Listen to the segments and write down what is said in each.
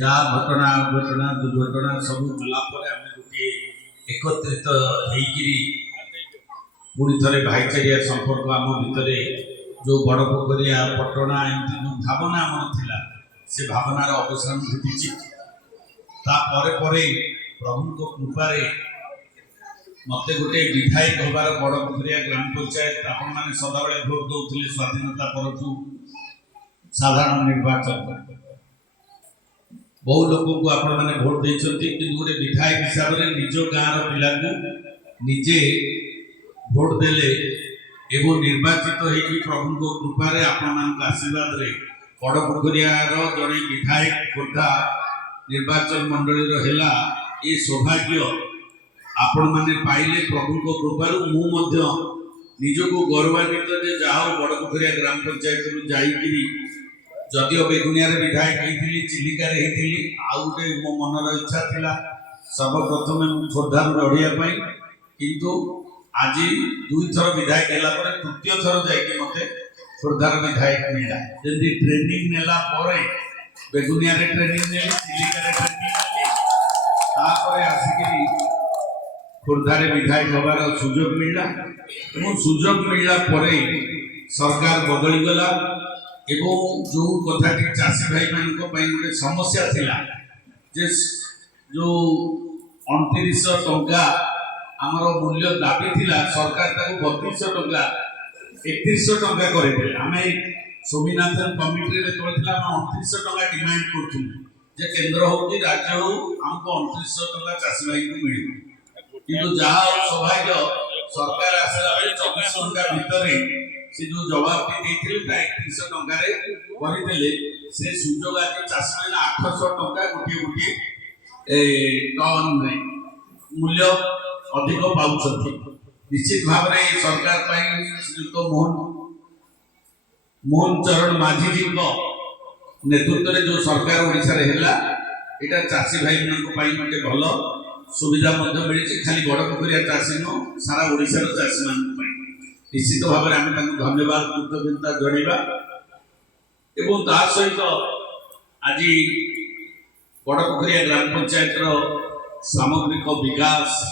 जहाँ घटना घटना दुर्घटना सब गलापर आम गोटे एकत्रित पुणी थे भाईचारिया संपर्क आम भितर जो बड़ पोखरिया पटना एमती जो भावना आम था से भावनार अवसान घटी प्रभु कृपार मत गोटे विधायक हबार बड़ पोखरिया ग्राम पंचायत आपण मैंने सदाबले भोट दौले स्वाधीनता पर साधारण निर्वाचन बहु लोक को आपण मैंने भोट देते कि गोटे विधायक हिसाब से निज गाँव पिला निजे भोट देले एवं निर्वाचित होगी प्रभु कृपार आपण आशीर्वाद रे बड़ पोखरियार जड़े विधायक खोर्धा निर्वाचन मंडली है ये सौभाग्य आपण मैंने पाइले प्रभु कृपार मुझे निजक गौरवान्वित जहाँ बड़ पोखरिया ग्राम पंचायत जाइकरी जदिओ बेगुनिया विधायक होती चिलिकार होती आउ गोटे मो मनर इच्छा था सर्वप्रथम खोर्धा लड़ाई किंतु आज दुई थर विधायक है तृतीय थर जाकि मत खोर्धार विधायक मिला जमी ट्रेनिंग नेला बेगुनिया ट्रेनिंग ने चिलिकार ट्रेनिंग आसिक खोर्धार विधायक हबार सुजोग मिलला सुजोग मिलला सरकार बदली गला एवं जो कथाटी चाषी भाई मान गोटे समस्या थिला जे जो 2900 टंका आमर मूल्य दाबी थिला सरकार ताको 3200 टंका 3100 टंका करे आम स्वामीनाथन कमिटी रे तोला 2900 टंका डिमांड करथु जे केंद्र हो कि राज्य हो हमको 2900 टंका चाषी भाई को मिले किंतु जहाँ सौभाग्य सरकार आसला बेले 24 घंटा भितर से जो जवाब देते 3100 टंका से सुजोग आज चाषी मैंने 800 टंका गोटे गोटे टन मूल्य अधिक पाँच निश्चित भाव में सरकार श्रीयुक्त मोहन चरण माझी जी नेतृत्व में जो सरकार ओडिशा रे हैला एटा चाषी भाई मान गोटे भल सुविधा मिली खाली बड़ पोखरिया चाषी न सारा ओडिशा चाषी मान निश्चित भाव में आम धन्यवाद कृतज्ञता जनवा एवं ता सहित आज बड़ पोखरिया ग्राम पंचायत सामग्रिक विकास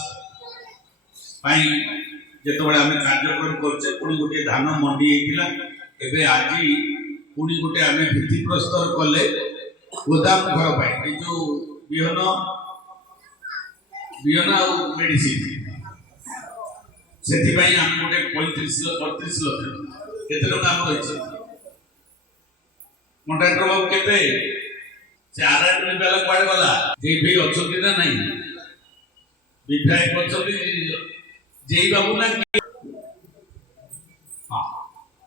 जो आम कार्यक्रम करचे पुणी गोटे धान मंडी होता आज पुणी गोटे आम भित्ति प्रस्तर कले गोदाम घर पाई जो विहन विहन आ मेडिसिन से आम गोटे 35 लक्ष केते टका आम रही कंट्राक्टर बाबू केते से आरआरबी बेला कुआडे गला जे भी अछती ना नहीं विधायक अछती जेई बाबू ना हां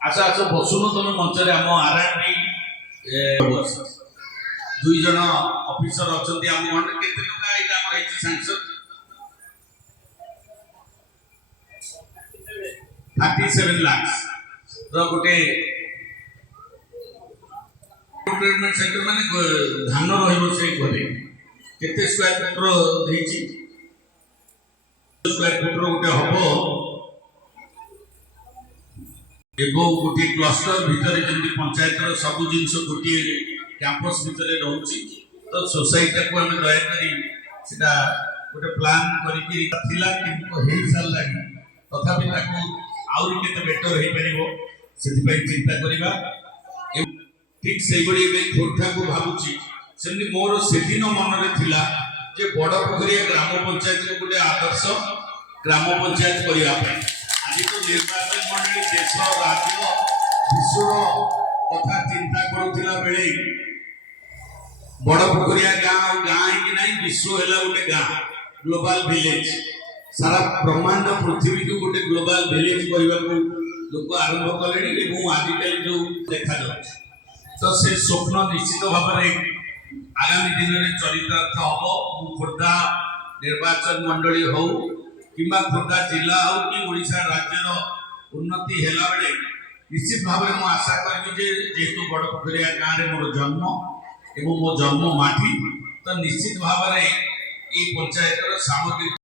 आशा आशा बसुन तुम मंच रे आम आरआरबी दुई जन ऑफिसर अछती आम मन केते टका एटा हमर हेची सैंक्शन 37 लाख गोटे ट्रीटमेंट सेंटर माने धान रहिबो से घरे केते स्क्वायर फुट देछि स्क्वायर फुट गोटे हबो एवं गोटे क्लस्टर भितर जमी पंचायत सब जिनस गोटे कैंपस भितर रहउछि तो सोसाइटी को हमें दया करी सेटा गोटे प्लान करी थिला किंतु हे साल लागि तथापि ताको आउरी केते बेटर हे परिबो सेति पई चिंता करिबा ठीक से बड़ी में खोर्धा को भाबुची सेमि मोर सेदिन मन रे थिला जे बड़ पोखरिया ग्राम पंचायत को गोटे आदर्श ग्राम पंचायत करिया आज तो निर्वाचन मंडली देश राज्य विश्व कथा चिंता करूथिला बेले बड़ पोखरिया गाँव कि नहीं विश्व है गोटे गाँ ग्लोबल विलेज सारा ब्रह्मांड पृथ्वी को गोटे ग्लोबल विलेज करने को लोक आरंभ कले आजिकल जो देखा तो से स्वप्न निश्चित भाव में आगामी दिन में चरितार्थ हम खोर्धा निर्वाचन मंडली हो कि खोर्धा जिला हो कि ओडिशा राज्यर उन्नति है बेले निश्चित भाव में आशा करी जेहेतु बड़ पोखरिया गाँव में मोर जन्म एवं मो जन्म माटी तो निश्चित भाव में ये पंचायत सामग्रिक